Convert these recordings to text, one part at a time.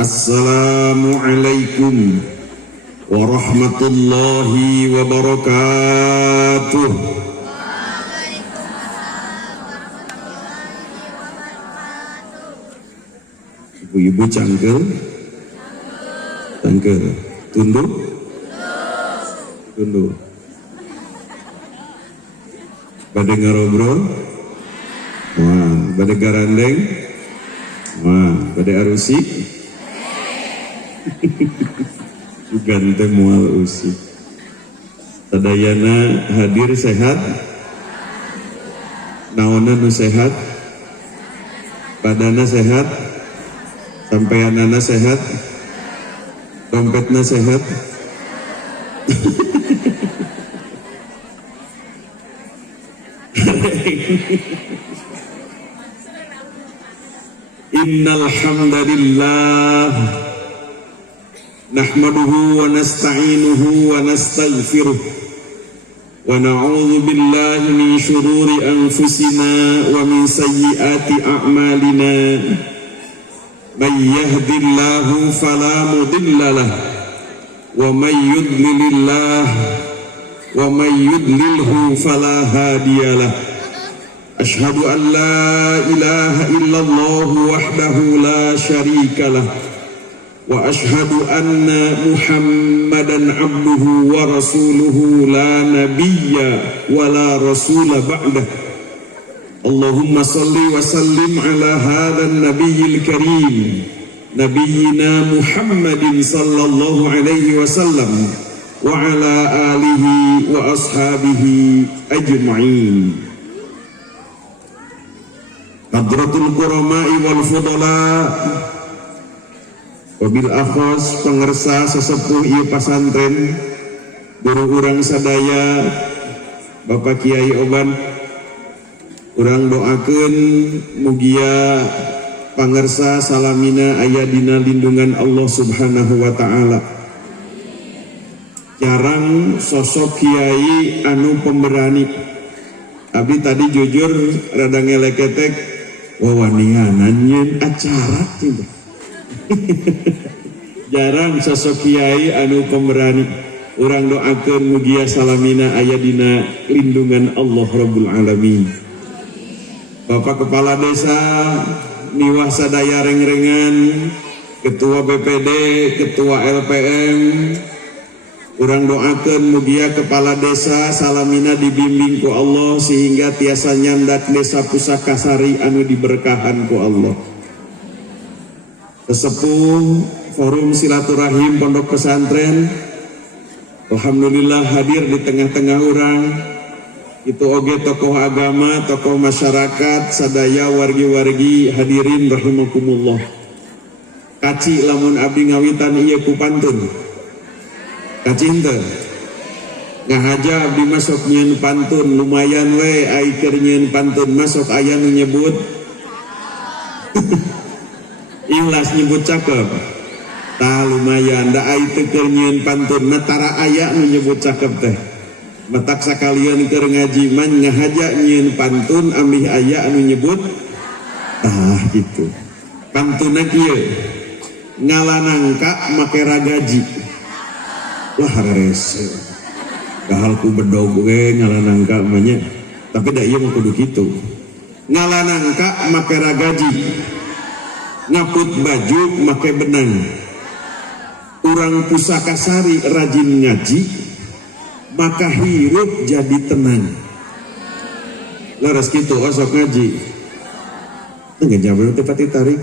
Assalamualaikum warahmatullahi wabarakatuh. Ibu-ibu cangkel, tunduk, pada ngarobrol, wah, pada garandeng, wah, pada arusi, gante mual usi. Tadayana hadir sehat, naona nu sehat, badana sehat, sampeanana sehat, dompetna sehat. Innal hamdalillah nahmaduhu wa nasta'inuhu wa nastaghfiruh wa na'udzu billahi min shururi anfusina wa min sayyiati a'malina. May yahdihillahu fala mudilla lahu wa may yudlilhu fala hadiyalah. Ashhadu an la ilaha illallah wahdahu la syarikalah wa ashhadu anna Muhammadan abduhu wa rasuluhu la nabiyya wa la rasula ba'dah. Allahumma salli wa sallim ala hadhan nabiyyil karim nabiyyina Muhammadin sallallahu alaihi wasallam wa ala alihi wa ashabihi ajma'in. Hadratul Qurama'i wal Fudala, wabil akhos pengersa sesepuh ieu pasantren, guru urang sadaya Bapak Kiai Oban, urang doakeun mugia pangersa salamina aya dina lindungan Allah Subhanahu wa taala. Jarang sosok kiai anu pemberani. Abi tadi jujur rada ngeleketek wawanianan nyeun acara tiba. Jarang sosok kiai anu pemberani. Urang doakeun mugia salamina aya dina lindungan Allah Rabbul Alamin. Bapak Kepala Desa Niwah Sadaya Rengrengan, Ketua BPD, Ketua LPM, urang doakeun mugia kepala desa salamina dibimbing ku Allah sehingga tiasa nyandak desa Pusakasari anu diberkahan ku Allah. Sesepuh forum silaturahim pondok pesantren, alhamdulillah hadir di tengah-tengah urang. Itu oge tokoh agama, tokoh masyarakat, sadaya wargi-wargi hadirin rahimakumullah. Kaci lamun abdi ngawitan ieu ku pantun. Kacinta ngahaja abdi masuk nyeun pantun lumayan we ai keur nyeun pantun masuk aya nu nyebut ikhlas nyebut cakep tah lumayan da ai teu keur nyeun pantun natara aya nu nyebut cakep teh matak sakalian keur ngaji man ngahaja nyeun pantun amih aya anu nyebut tah gitu pantuna kieu ngalanangka make ragaji. Wah rese gahalku bedog ge ngalanangka manya tapi da ieu mah kudu kitu ngalanangka make ragaji ngaput baju make benang urang Pusakasari rajin ngaji maka hirup jadi tenang laras kitu osok ngaji ngejawab teh pati tarik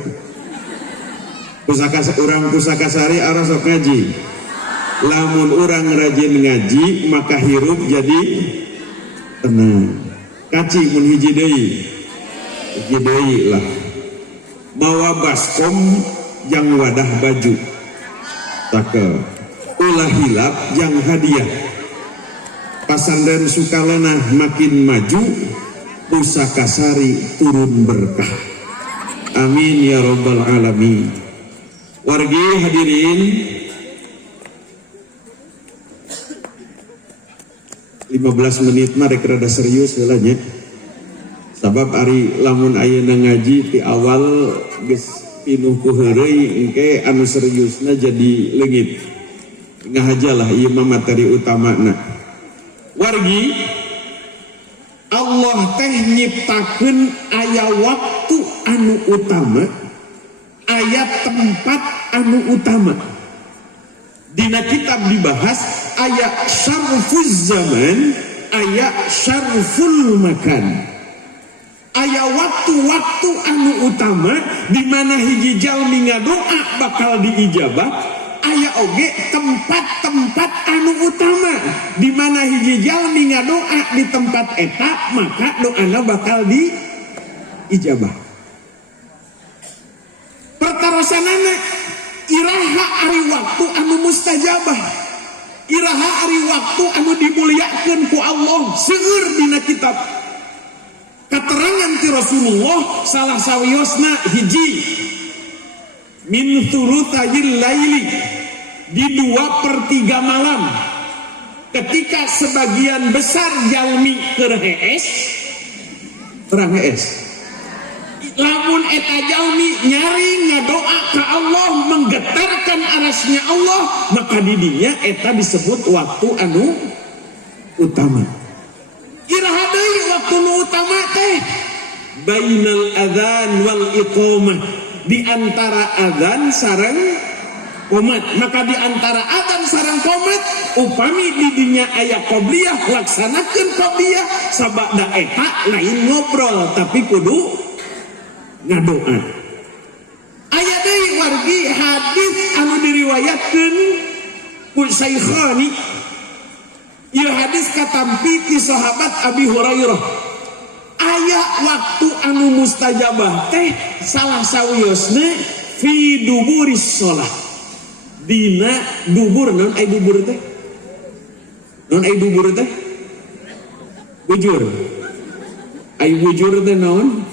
urang Pusakasari arosok ngaji. Lamun orang rajin ngaji maka hirup jadi tenang. Kaci mun hiji deui lah. Mawa baskom jang wadah baju. Cakep. Ulah hilap jang hadiah. Pasantren Sukalenah makin maju, Pusakasari turun berkah. Amin ya rabbal alamin. Wargi hadirin 15 menit mah rek rada serius heula nya. Sabab ari lamun ayeuna ngaji ti awal geus pinuh ku heureuy engke anu seriusna jadi leungit ngahajalah ieu mah materi utamana wargi Allah teh nyiptakeun aya waktu anu utama aya tempat anu utama dina kitab dibahas aya syarfuz zaman aya syarful makan aya waktu-waktu anu utama di mana hiji jalmi ngadoa bakal diijabah aya oge tempat-tempat anu utama di mana hiji jalmi ngadoa di tempat eta maka doana bakal diijabah pertarosanana iraha ari waktu anu mustajabah iraha ari waktu anu dimuliakeun ku Allah seueur dina kitab keterangan ti Rasulullah salah sawiosna hiji min thulutsayil laili di 2/3 malam ketika sebagian besar jalmi keur hees terang hees lamun eta jalmi nyari ngadoa ka Allah menggetarkan arasnya Allah maka didinya eta disebut waktu anu utama iraha deui waktu nu utama teh bainal adzan wal iqamah di antara adzan sareng qomat maka di antara adzan sareng qomat upami didinya aya qobliyah laksanakeun qobliyah sabada eta lain ngobrol tapi kudu ngadoa aya deui wargi hadis anu diriwayatkeun ku Syaikhaini ieu hadis katampi ti sahabat Abi Hurairah aya waktu anu mustajabah teh salah sawiosna fi duburis shalah dina dubur naon ai dubur teh naon ai dubur teh bujur ai bujur teh naon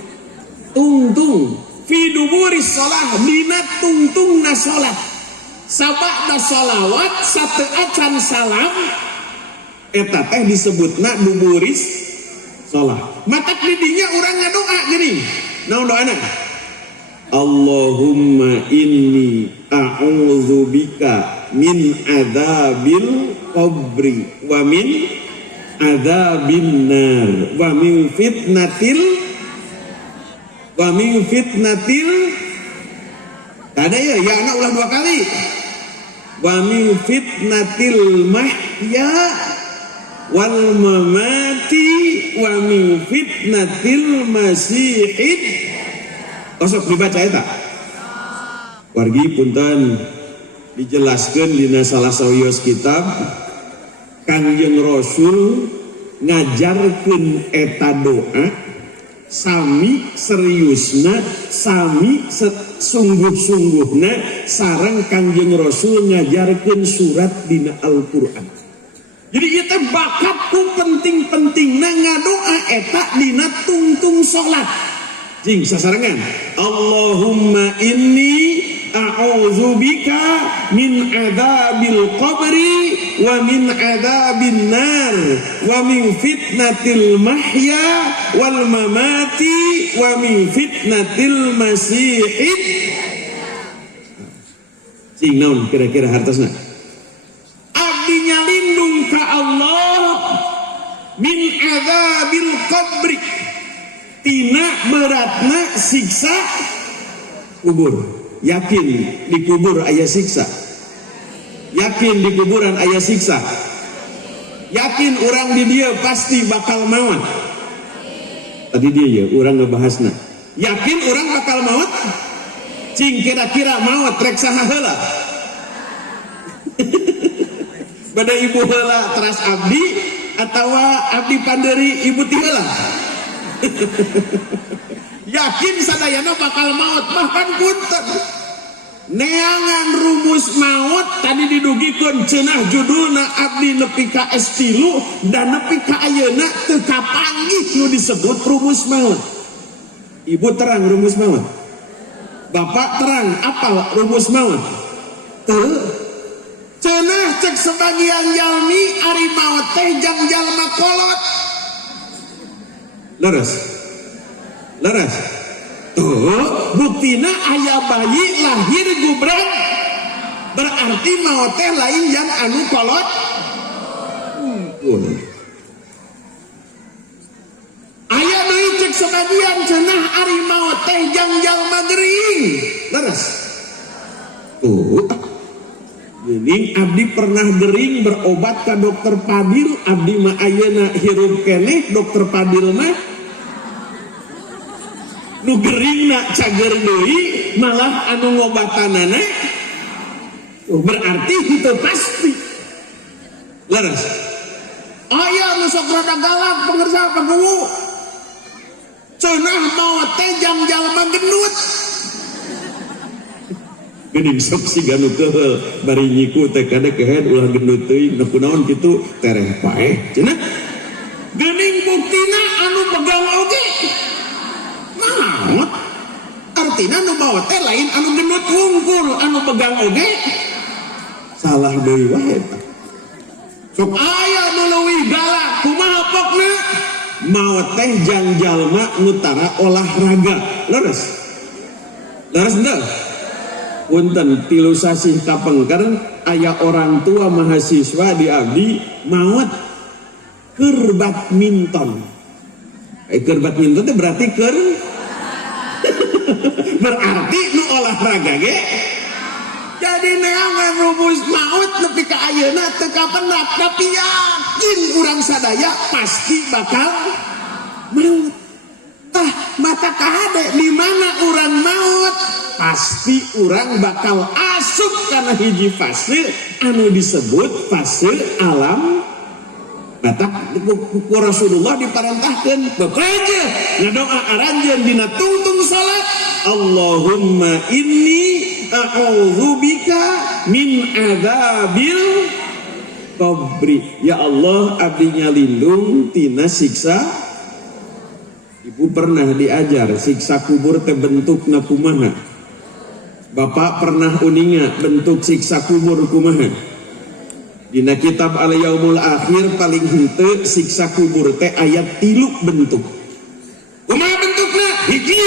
tungtung fi duburis shalah dina tungtungna salat sabada shalawat sateuacan salam eta teh disebutna duburis shalah matak didinya urang ngadoa gini naon doana Allahumma inni a'udzubika min adzabil qabri wa min adzabin nar wa min fitnatil kada ya anak ulah 2 kali wa min fitnatil mahya wal mamati wa min fitnatil masihid kosok dibaca eta wargi punten dijelaskeun dina salah sawios kitab Kangjeng Rasul ngajarkeun eta doa sami seriusna sami sungguh-sungguhna sareng Kangjeng Rasul ngajarkeun surat dina Al-Qur'an. Jadi kita bakat ku penting-pentingna ngadoa eta dina tungtung salat. Jing sasarengan Allahumma inni a'udzubika min adzabil qabri wa min adzabin nar wa min fitnatil mahya wal mamati wa min fitnatil masihid. Cing naon kira-kira hartosna abdi nyalindung ka Allah min adzabil qabri tina beratna siksa kubur. Yakin di kubur aya siksa? Yakin di kuburan aya siksa? Yakin orang di dia pasti bakal maut? Tadi dia ya orang ngebahasna. Yakin orang bakal maut? Cing kira-kira maut rek saha heula? Bada ibu heula teras abdi atawa abdi panderi ibu ti heula? Yakin sadayana bakal maut bahkan punten neangan rumus maut tadi didugikeun cenah judulna abdi nepi ka S3 dan nepi ka ayeuna teu kapanggih nu disebut rumus maut. Ibu terang rumus maut, bapak terang apa rumus maut? Teu cenah cek sebagian jalmi ari maut teh jang jalma kolot leres tuh buktina aya bayi lahir gubrak berarti maot teh lain yang anu kolot aya deui cek sebagian cenah ari maot teh jangjal magering leres tuh geuning abdi pernah gering berobat ka dokter Padil abdi mah ayeuna hirup keneh dokter Padil mah nu geringna cager deui malah anu ngobatanana berarti itu pasti leres aya nu sok rada galak pengersa pagungu cenah maot teh jangjal mah gendut geuning sok siga nu keheul bari nyiku teh kade kehead ulah gendut teuing nu kunaon kitu tereh paeh cenah geuning buktina anu pegang oge maot artina nu bawa teh lain anu gendut wungkul anu pegang oge salah deui wae sok aya nu leuwih galak kumaha pokna maot teh jangjal nu tara olahraga leres henteu punten tilu sasih kapengker aya orang tua mahasiswa di abdi maot keur badminton keur badminton teh berarti keur berarti nu olahraga ge jadi neangan rumus maut nepi ka ayeuna teu kapendak tapi yakin urang sadaya pasti bakal maut tah mata kahade di mana urang maut pasti urang bakal asup kana hiji fase anu disebut fase alam batak ku Rasulullah diparentahkeun bebeje ngadoa aranjeun dina tungtung salat Allahumma inni a'udzubika min adzabil qabri ya Allah abdi nyalindung tina siksa ibu pernah diajar siksa kubur teh bentukna kumaha bapak pernah uninga bentuk siksa kubur kumaha dina kitab al-yaumul akhir paling henteu siksa kubur teh ayat 3 bentuk kumaha bentukna hiji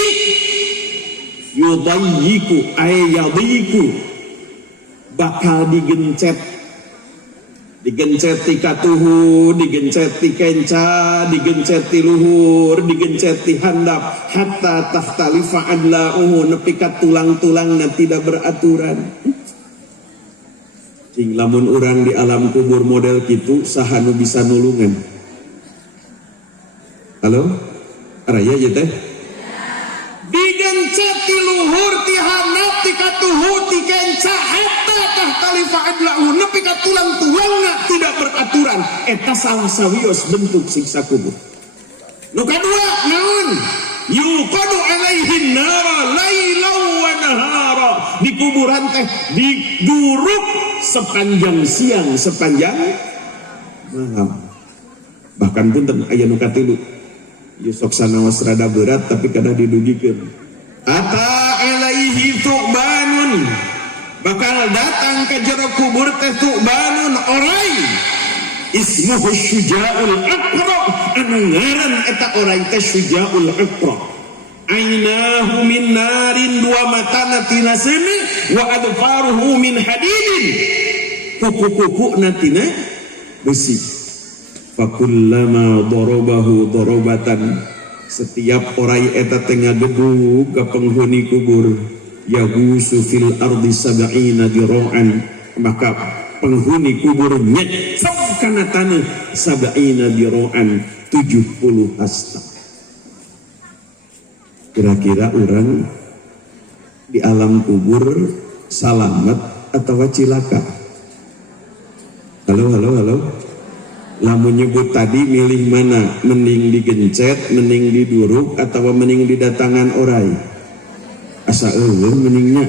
yudayyiku ayadiku bakal digencet ti katuhu digencet ti kenca digencet ti luhur digencet ti handap hatta tahtalifa adla'uhu nepi ka tulang-tulangna tidak beraturan cing lamun urang di alam kubur model kitu saha nu bisa nulungan halo araya ieu teh digencet ti luhur ti handap ti katuhu ti kenca hatta tahtalifa adla'uhu nepi ka tulang-tulangna tidak beraturan eta sawios bentuk siksa kubur nu kadua naon yuqadu alaihin nara lailau wa nahara di kuburan teh diduruk sepanjang siang sepanjang malam bahkan punten aya nu katilu yusok sanaos rada berat tapi kada didugikeun ata alaihi tu'banun bakal datang ke jero kubur teh tu'banun orai ismuhu syuja'ul aqra anu ngaran eta orai teh syuja'ul aqra ainahu min narin dua matana tina semi wa adfaruhu min hadidin kuku-kuku natina besi fakullama darabahu darabatan setiap orai eta tengah gedug ka penghuni kubur yagusu fil ardi sab'ina dira'an maka penghuni kubur nyecep kana tanah sab'ina dira'an 70 hasta kira-kira orang di alam kubur salamet atau cilaka halo lamun nyebut tadi milih mana mending digencet mending diduruk atau mending didatangan orai asa eueuh mendingnya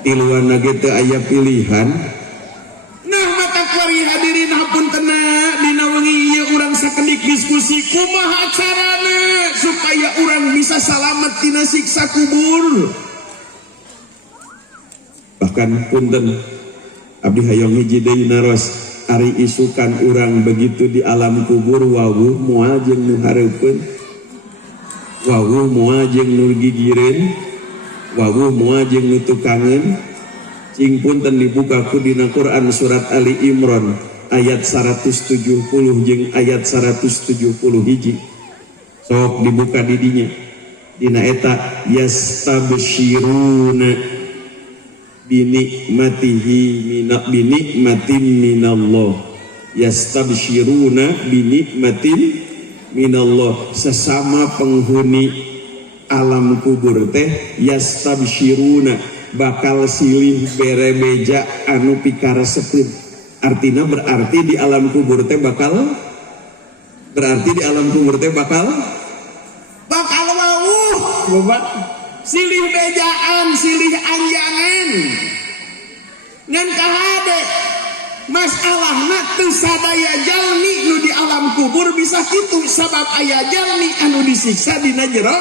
tiluan ge teu aya pilihan nah mata kuari hadirin hapuntenna dina wengi ieu urang sakedik diskusi kumaha carana supaya urang bisa salamet tina siksa kubur bahkan punten abdi hayang hiji deui naros ari isukan urang begitu di alam kubur wawuh moal jeung nu hareupeun wawuh moal jeung nu gigireun wawuh moal jeung nu tukangeun cing punten dibuka ku dina Quran surat Ali Imran ayat 170 jeung ayat 171 sok dibuka di dinya dina eta yastabsyiruna binikmatin minallah yastabsyiruna binikmatin minallah sesama penghuni alam kubur teh yastabsyiruna bakal silih berebeja anu pikaresepkeun artina berarti di alam kubur teh bakal wawuh bapak silih bejaan silih anjangan ngan kahade masalahna teu sadaya jalmi nu di alam kubur bisa kitu sabab aya jalmi anu disiksa dina jero.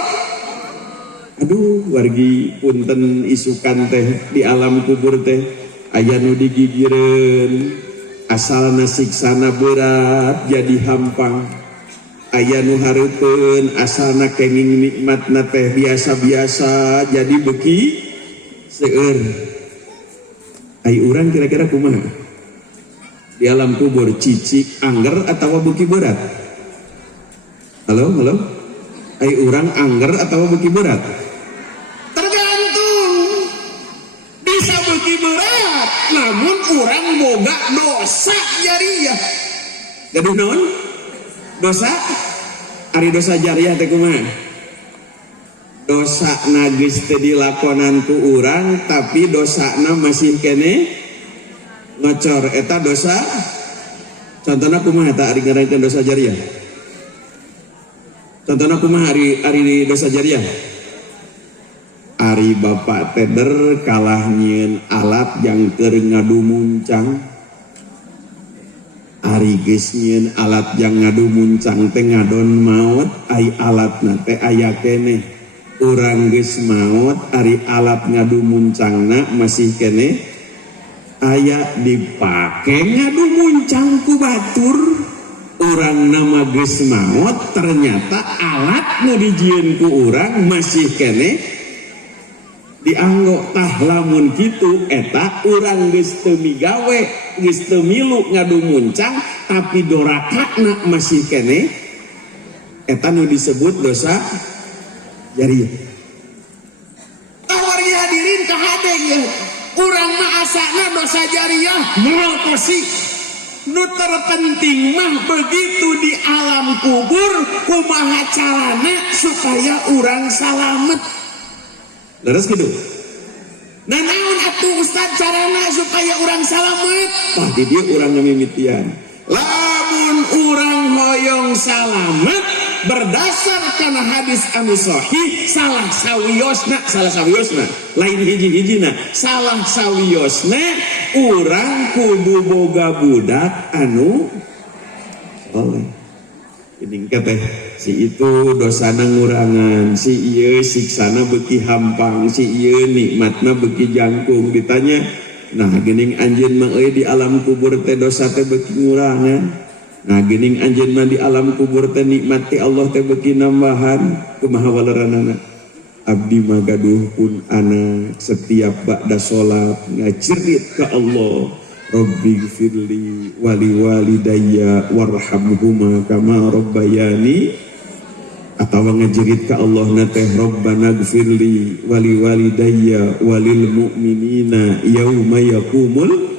Aduh wargi punten isukan teh di alam kubur teh aya nu digigireun asalna siksana berat jadi hampang aya nu hareupeun asalna kenging nikmatna teh biasa-biasa jadi beki seueur. Ai urang kira-kira kumaha di alam kubur, cici angger atau beki berat? Halo ai urang angger atau beki berat? Tergantung bisa beki berat namun urang boga dosa jariah gaduh naon? Dosa ari dosa jariah teh kumaha? Dosa geus teu dilakonan ku urang tapi dosana masih kene ngocor eta dosa. Contohna kumaha eta ari ngarankeun dosa jariah? Contohna kumaha ari dosa jariah? Ari bapak teder kalah nyieun alat yang keur ngadu muncang. Ari geus nyieun alat yang ngadu muncang teh ngadon maot, ai alatna teh aya keneh. Urang geus maot, ari alat ngadu muncangna masih keneh aya dipake ngadu muncang ku batur. Urang nama geus maot ternyata alat nu dijieun ku urang masih keneh dianggo. Tah lamun kitu eta urang geus teu migawe geus teu milu ngadu muncang tapi dorakana masih keneh eta nu disebut dosa jariah. Wargi hadirin kahadeng ya urang mah asana dosa jariah moal posik nu terpenting mah begitu di alam kubur kumaha carana supaya urang salamet. Leres kitu. Nah naon atuh Ustaz carana supaya urang salamet? Tah di dieu urang mimitian. Lamun urang hoyong salamet berdasarkan hadis anu sahih salah sawiosna lain hiji-hijina salah sawiosna urang kudu boga budak anu soleh. Ini teh si itu dosana ngurangan, si ieu siksana beuki hampang, si ieu nikmatna beuki jangkung. Ditanya, nah geuning anjeun mah euy di alam kubur teh dosa teh beuki ngurangan. Nah geuning anjeun mah di alam kubur teh nikmat ti Allah teh beuki nambahan. Kumaha waleranana? Abdi mah gaduh pun anak setiap ba'da salat ngacerit ka Allah. Rabbighfirli wali walidayya warhamhuma kama rabbayani, atawa ngajerit ka Allah na teh Rabbana gfirli wali walidayya walil mu'minina yauma yaqumul.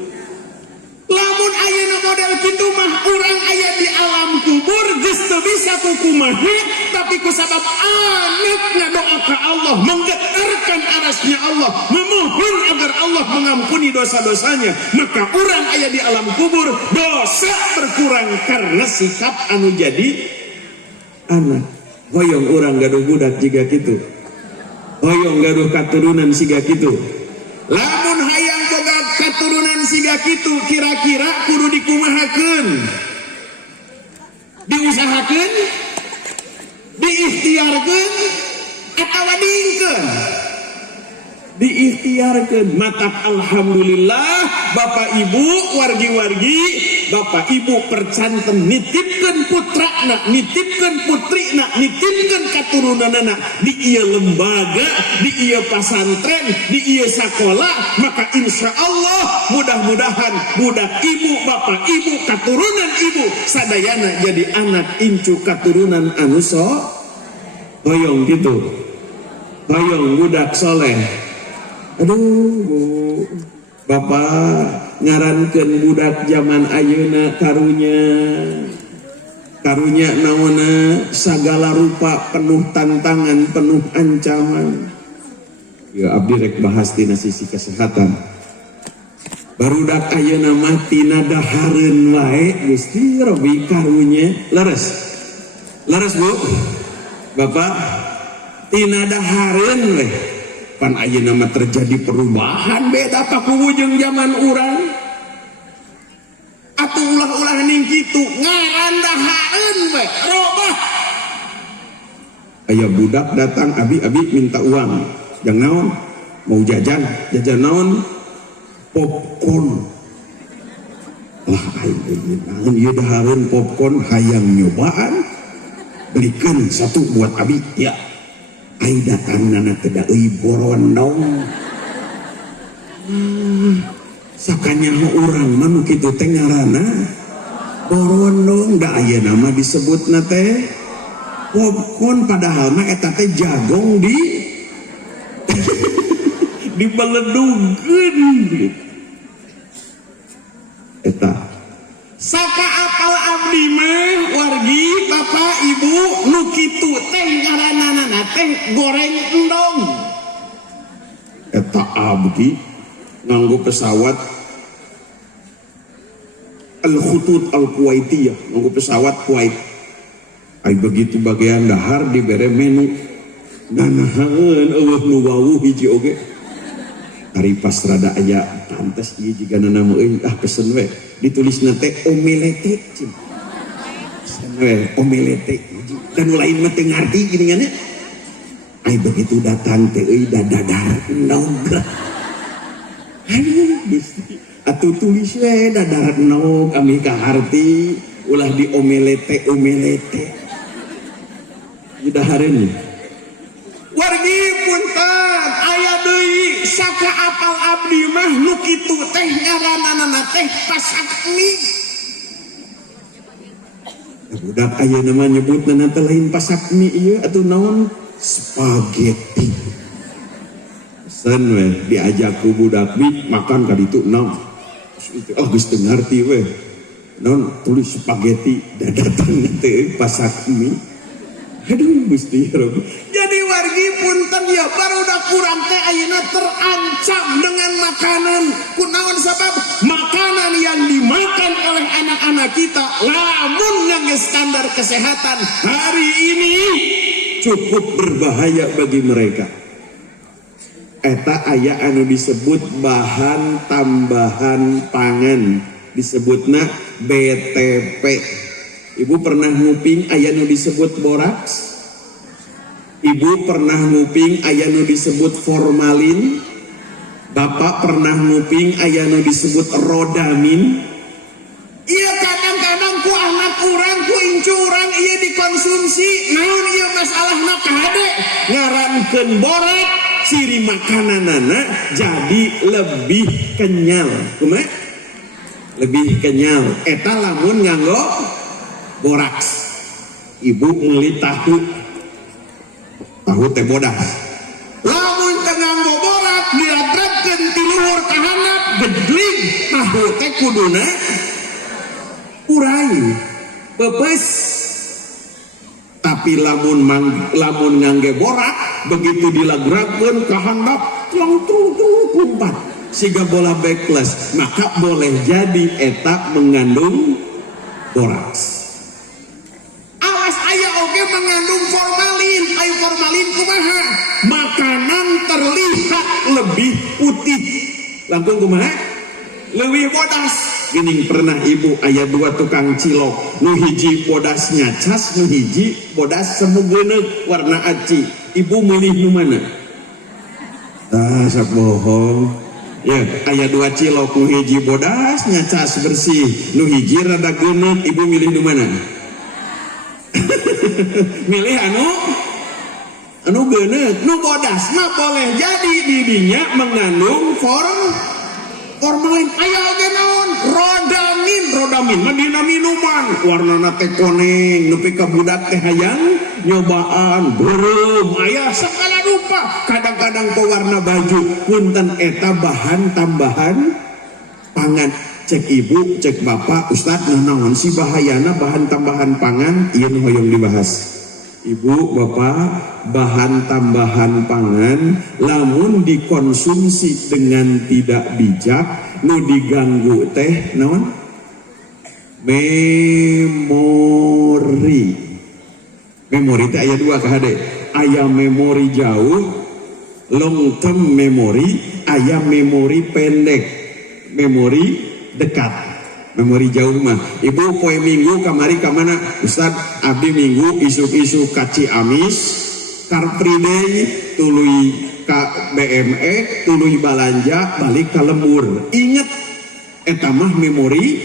Lamun ayeuna model kitu mah urang aya di alam kubur geus teu bisa kukumaha tapi kusabab anak ngadoa ka Allah menggetarkan arasnya Allah memohon agar Allah mengampuni dosa-dosanya, maka urang aya di alam kubur dosa berkurang karena sikap anu jadi anak. Hoyong urang gaduh budak jiga kitu, hoyong gaduh katurunan siga kitu. Lamun hayang boga katurunan siga kitu kira-kira kudu dikumahakeun, diusahakeun, diikhtiarkeun atawa diingkeun? Diikhtiarkeun. Matak alhamdulillah Bapak Ibu wargi-wargi bapak ibu percanten nitipkeun putrana, nitipkeun putrina, nitipkeun katurunanana di ieu lembaga, di ieu pasantren, di ieu sakola, maka insya Allah mudah-mudahan budak ibu, bapak ibu, katurunan ibu sadayana jadi anak incu katurunan anu hoyong gitu, hoyong budak soleh. Aduh, bapak ngarankeun budak zaman ayeuna karunya naona sagala rupa penuh tantangan, penuh ancaman. Ya abdi rek bahas tina sisi kesehatan. Barudak ayeuna mah tina dahareun wae Gusti Robi karunya leres. Leres Bu. Bapak tina dahareun we. Pan ayeuna mah terjadi perubahan beda paku wujung zaman urang. Atuh ulah-ulah ning kitu ngaran dahareun we robah. Aya budak datang abi minta uang. Jang naon? Mau jajan naon? Popcorn. Lah aing naon ieu dahareun popcorn hayang nyobaan. Belikan satu buat abi ya. Aing datang nana teu euy borondong. Sakanya urang mah nu kitu teh ngaranna borondong, da aya nama disebutna teh popcorn, padahal mah eta teh jagong dibeledugkeun eta. Saka apal abdi mah wargi bapak ibu nu kitu teh ngaranana teh goreng endong. Eta abdi nganggo pesawat Al-Khutut Al-Kuwaitiyah, nganggo pesawat Kuwait. Ai begitu bagian dahar dibere menu nganahaeun eueuh nu wawuh hiji oge. Ari pas rada aya pantes ieu jigana nama euy pesen we ditulisna teh omelete cing. Pesen we omelete dan lain mah teu ngarti geuningannya. Ai begitu datang teh euy dadar endog. Aduh Gusti, atuh tulis we dadar endog ami kaharti ulah di omelete. Dahareun wargi punten aya deui saka apal abdi mah nu kitu teh ngaranana teh pasakmi. Budak ayeuna mah nyebutna teh lain pasakmi ieu atuh naon spaghetti. Pesen we diajak ku budak bi makan ka ditu naon. Geus teu ngarti we. Naon tulis spaghetti dadatang teh pasakmi. Aduh Gusti Robi. Jadi wargi punten ya barudak kurang teh ayeuna terancam dengan makanan. Kunaon sabab makanan yang dimakan oleh anak-anak kita lamun ngangge standar kesehatan hari ini cukup berbahaya bagi mereka. Eta aya anu disebut bahan tambahan pangan, disebutna BTP. Ibu pernah nguping aya nu disebut boraks? Ibu pernah nguping aya nu disebut formalin? Bapak pernah nguping aya nu disebut rodamin? Iya kadang-kadang ku anak urang, ku incu urang ieu dikonsumsi. Naon ieu masalahna kade? Ngarankeun borak, ciri makananana jadi lebih kenyal. Kumaha? Lebih kenyal. Eta lamun nganggo boraks. Ibu meuli tahu teh bodas. Lamun teu nganggo borak diadratkeun ti luhur ka handap gedling, tahu teh kuduna urai pepes. Tapi lamun ngangge borak begitu dilagrakeun ka handap tung kumpat siga bola backlash, maka boleh jadi eta mengandung boraks. Mengandung formalin. Ayo formalin kumaha? Makanan terlihat lebih putih. Langkung kumaha? Leuwih bodas. Geuning pernah ibu aya dua tukang cilok, nu hiji bodasnya cas, nu hiji bodas semu geuneuk warna aci. Ibu milih nu mana? Tah sak bohong. Ya, aya 2 cilok, nu hiji bodas ngacas bersih, nu hiji rada geuneuk, ibu milih di mana? Milih anu geuneuk, nu bodas mah boleh jadi didinya mengandung formalin. Aya oge naon? Rodamin mah dina minuman, warnana teh koneng, nepi ka budak teh hayang nyobaan, beureum, aya segala rupa. Kadang-kadang pewarna baju, punten eta bahan tambahan pangan. Cek ibu, cek bapak, ustad, nah naon sih bahayana bahan tambahan pangan? Ieu nu hoyong dibahas. Ibu, bapak, bahan tambahan pangan lamun dikonsumsi dengan tidak bijak, nu diganggu teh naon? Memori teh aya 2 kahade. Aya memori jauh, long term memory, aya memori pendek, memori dekat. Memori jauh mah ibu poe minggu kamari ka mana? Ustad, abdi minggu isuk-isuk ka Ciamis, Car Free Day, tuluy ka BME, tuluy balanja, balik ka lembur. Ingat eta mah memori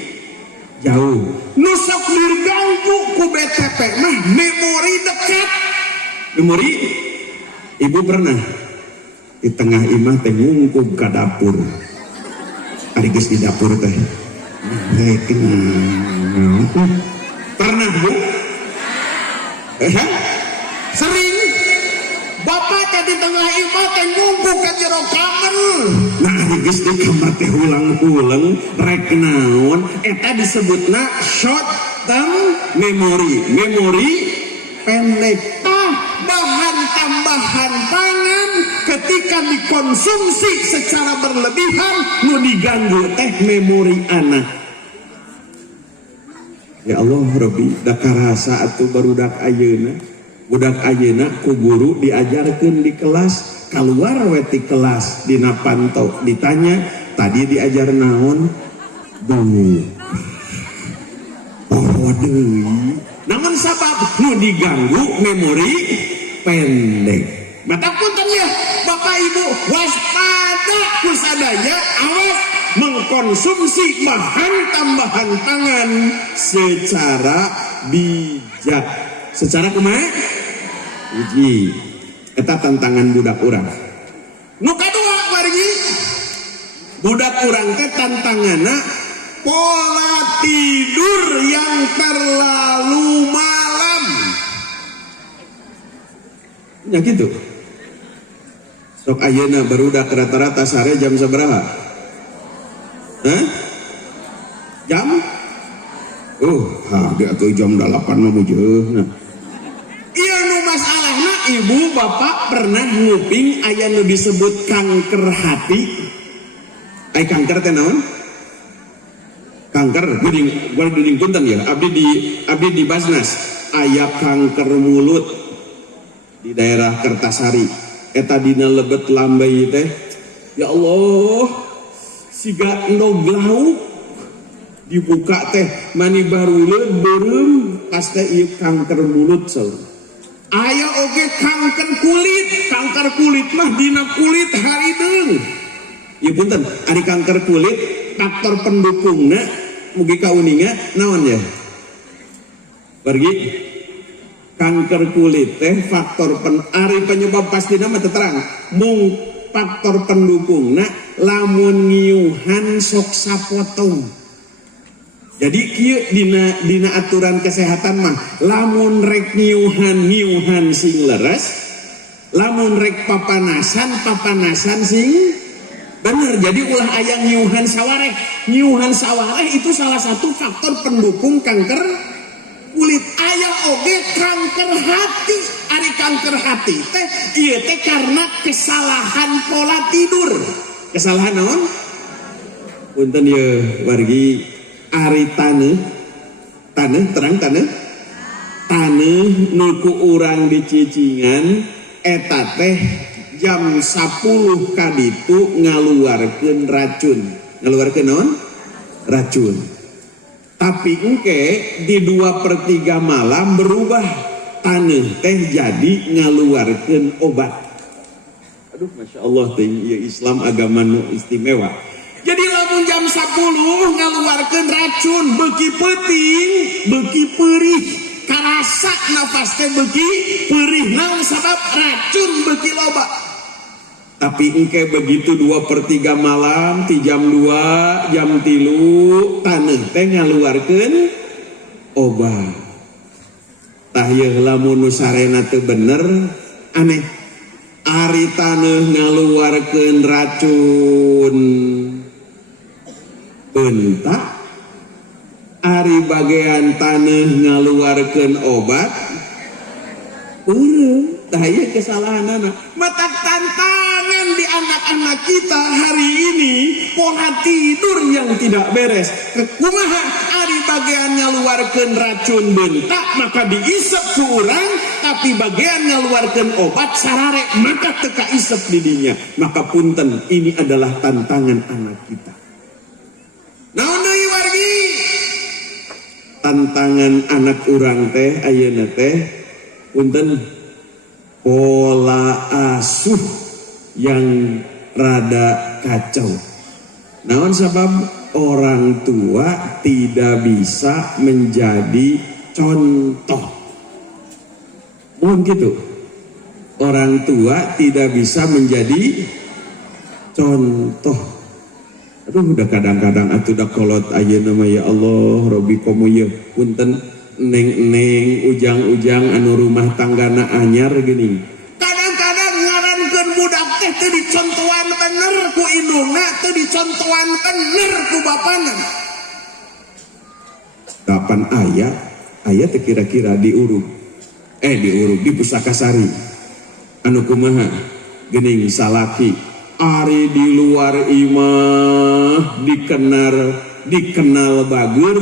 jauh. Nu sok diganggu ku BTP mah memori dekat. Memori ibu pernah di tengah imah teh ngungkub ka dapur. Ari geus di dapur teh. Pernah bu? Sering. Bapak tadi tengah imah teh ngungkub ka jero kamar. Nah ari geus di kamar teh ulang-ulang rek naon? Eta disebutna short term memory. Memori pendek. Bahan tambahan pangan ketika dikonsumsi secara berlebihan nu diganggu teh memori anak. Ya Allah Rabbi, da karasa atuh barudak ayeuna. Budak ayeuna ku guru diajarkeun di kelas, keluar we ti kelas dina pantau ditanya, tadi diajar naon? Oh deui. Namun sabab nu diganggu memori pendek. Mata punten ya Bapak Ibu, waspada kusadaya awas mengkonsumsi bahan tambahan pangan secara bijak. Secara kumaha? Uji. Eta tantangan budak urang. Nu kadua wargi budak urang teh tantanganna pola tidur yang terlalu malam. Ya gitu. Sok ayeuna barudak rata-rata sare jam sabaraha? Hah? Jam? Dia tuh jam 8 mah bujeuh. Ieu nu masalahna ibu bapak pernah nguping aya nu disebut kanker hati. Ai kanker teh naon? Kanker geuning punten ya. Abdi di Basnas aya kanker mulut di daerah Kertasari. Eta dina lebet lambai teh. Ya Allah, siga endog lauk dibuka teh mani baruleun beureum pas teh ieu kanker mulut saur. Aya oge kanker kulit. Kanker kulit mah dina kulit harideung. Ieu punten, ari kanker kulit faktor pendukungna mugi kauninga naon ya? Pergi kanker kulit teh faktor ari penyebab pastina mah teu terang. Mung faktor pendukungna lamun ngiuhan sok sapotong. Jadi kieu dina aturan kesehatan mah lamun rek ngiuhan sing leres, lamun rek papanasan sing bener. Jadi ulah aya ngiuhan sawareh. Ngiuhan sawareh itu salah satu faktor pendukung kanker kulit. Aya oge kanker hati. Ari kanker hati teh ieu teh karena kesalahan pola tidur. Kesalahan naon? Punten ye wargi ari taneuh nu ku urang di Cicingan eta teh jam 10 kaditu ngaluarkeun racun. Ngaluarkeun naon? Racun. Tapi engke di 2/3 malam berubah taneuh teh jadi ngaluarkeun obat. Aduh, Masya Allah, ya Islam agama nu istimewa. Jadi lamun jam 10 ngaluarkeun racun, beuki peuting, beuki perih, karasa nafas teh beuki perih, naon sabab racun beuki loba. Tapi engke begitu 2/3 malam, ti jam 2, jam 3, taneuh teh ngaluarkeun obat. Tah yeuh lamun nu sarena teu bener, aneh. Ari taneuh ngaluarkeun racun, bentak. Ari bagian taneuh ngaluarkeun obat, urang. Tah ieu kesalahanana. Matak tantangan di anak-anak kita hari ini, pola tidur yang tidak beres. Kumaha ari bagian ngaluarkeun racun bentak maka diisep ku urang, tapi bagian ngaluarkeun obat sarare maka teu kaisep di dinya. Maka punten, ini adalah tantangan anak kita. Naon deui wargi? Tantangan anak urang teh ayeuna teh punten pola asuh yang rada kacau. Naon sabab orang tua tidak bisa menjadi contoh. Mohon gitu. Orang tua tidak bisa menjadi contoh. Aduh, udah kadang-kadang atuh da kolot ayeuna mah ya Allah, Robi komo ye punten. Neng ujang-ujang anu rumah tanggana anyar gini. Kadang-kadang ngarankeun budak teh teu dicontohan bener ku indungna, teu dicontohan bener ku bapana. Kapan aya teh kira-kira diurug di Pusakasari. Anu kumaha? Geuning salaki ari di luar imah dikenal bager,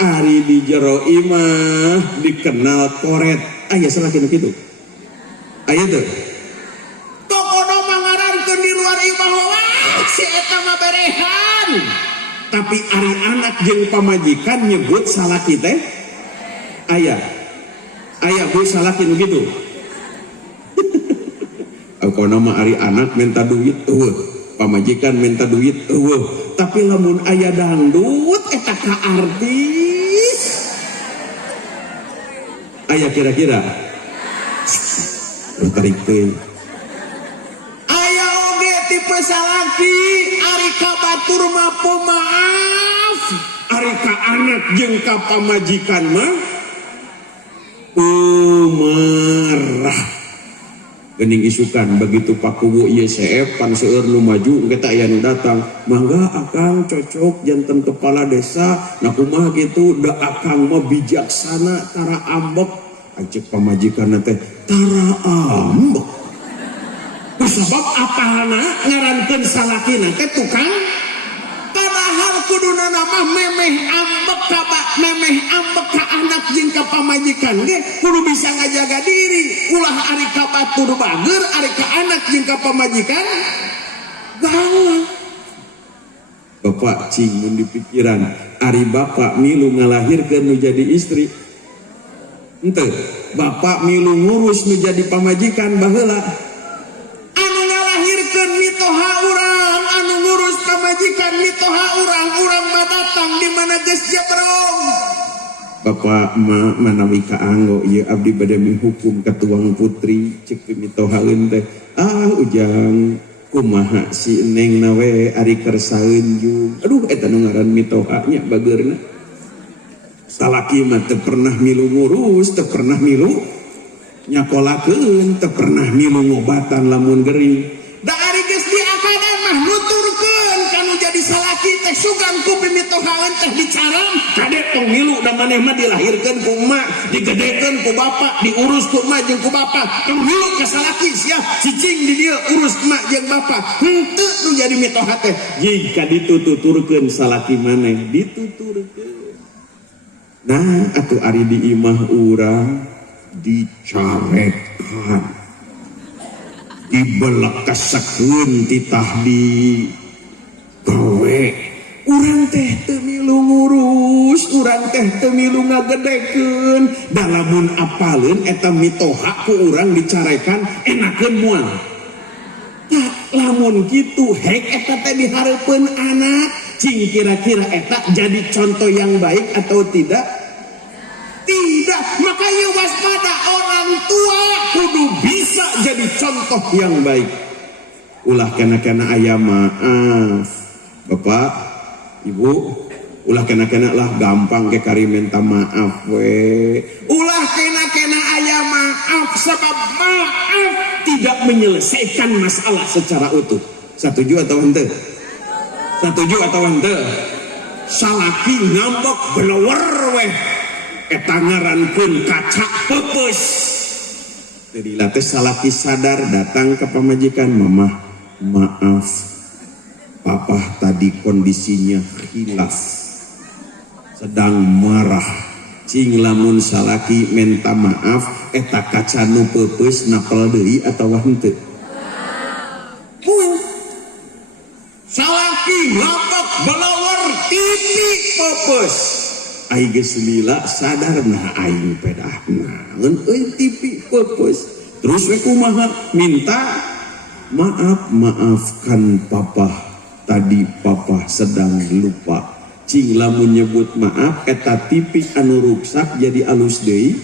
ari di jero imah dikenal koret. Aya salaki nu kitu. Aya teu? Tokono mangarankeun di luar imah wah si eta mah berehan. Tapi ari anak jeung pamajikan nyebut salaki teh aya. Aya bu salaki nu kitu. Tokono mah ari anak minta duit eueuh, pamajikan minta duit eueuh. Tapi lamun aya dangdut eta ka artis. Aya kira-kira tarik teuing. Aya oge tipe salaki ari ka batur mah pemaaf, ari ka anak jeung ka pamajikan mah pemarah. Gening isukan begitu pakuwu ieu CF pan seueur nu maju engke teh aya nu datang, mangga akang cocok janten kepala desa. Nah kumaha gitu, da akang mah bijaksana tara ambek. Ajek pamajikanna teh tara ambek. Kusabab apana ngarankeun salakina teh tukang, padahal kuduna mah memeh ambek ka anak jeung ka pamajikan ge kudu bisa ngajaga diri. Ulah ari ka batur bager, ari ka anak jeung ka pamajikan galak. Bapak cing mun di pikiran ari bapak milu ngalahirkeun nu jadi istri. Henteu, bapak milu ngurus nu jadi pamajikan baheula. Anu ngalahirkeun mitoha urang, anu ngurus pamajikan mitoha urang mah datang di mana geus jebrong. Bapak manawi ka anggo ieu abdi bade menghukum ka tuang putri ceuk mitohaeun teh. Ujang kumaha si neng nawe ari kersaeun jung. Aduh eta nu ngaran mitoha nya bageurna. Salaki mah teu pernah milu ngurus, teu pernah milu nyakolakeun, teu pernah milu ngobatan lamun gering. Da ari geus diakadan mah nuturkeun kanu jadi salaki teh sugan ku pimitohaeun teh dicaram kade tong milu da maneh mah dilahirkeun ku emak, digedekeun ku bapak, diurus ku emak jeung ku bapak. Tong milu ka salaki sia cicing di dieu urus emak jeung bapak. Henteu nu jadi mitoha teh jika dituturkeun salaki maneh dituturkeun. Nah, atuh ari di imah urang dicarekan, dibelekasakeun titah di gawe. Urang teh teu milu ngurus, urang teh teu milu ngagedekeun. Da lamun apaleun eta mitoha ku urang dicarekan enakeun moal. Tah lamun kitu hek eta teh dihareupeun anak cing kira-kira eta jadi contoh yang baik atau tidak? Tidak. Makanya waspada, orang tua kudu bisa jadi contoh yang baik. Ulah kena-kena aya maaf bapak ibu, ulah kena-kena lah gampang ke kari minta maaf we. Ulah kena-kena aya maaf, sebab maaf tidak menyelesaikan masalah secara utuh. Setuju atau henteu? Setuju atau henteu? Salaki ngambek blower weh eta ngarankeun kaca pepeus. Jadi latih salaki sadar datang ke pamajikan, mama maaf papa tadi kondisinya khilaf sedang marah. Cing lamun salaki minta maaf eta kaca nu pepeus napel deui atawa henteu? Salaki ngambek blower tipi pepeus. Aing geus lila sadar nah aing pedah naon euy tipi pepeus. Terus we kumaha? Minta maaf, maafkan papa tadi papa sedang lupa. Cing lamun nyebut maaf eta tipi anu ruksak jadi alus deui.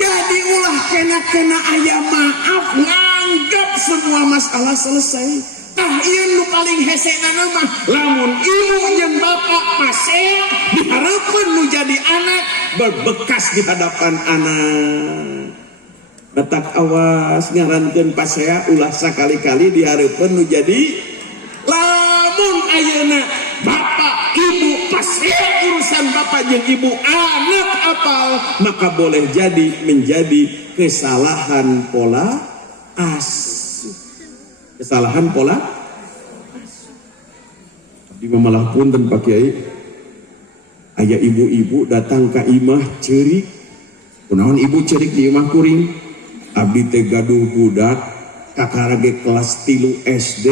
Jadi ulah kena-kena aya maaf nganggap semua masalah selesai. Tah ieu nu paling hesenana mah lamun ibu jeung bapak pasea dihareupeun nu jadi anak berbekas di hadapan anak. Betak awas ngarankeun pasea ulah sakali-kali dihareupeun nu jadi. Lamun ayeuna bapak ibu pasea urusan bapak jeung ibu anak apal, maka boleh jadi menjadi kesalahan pola asuh. Kesalahan pola di mamalah pun dan Pak Kiai aya ibu-ibu datang ke imah cerik. Kunaon ibu cerik di imah kuring? Abdi teh gaduh budak kakarage kelas 3 SD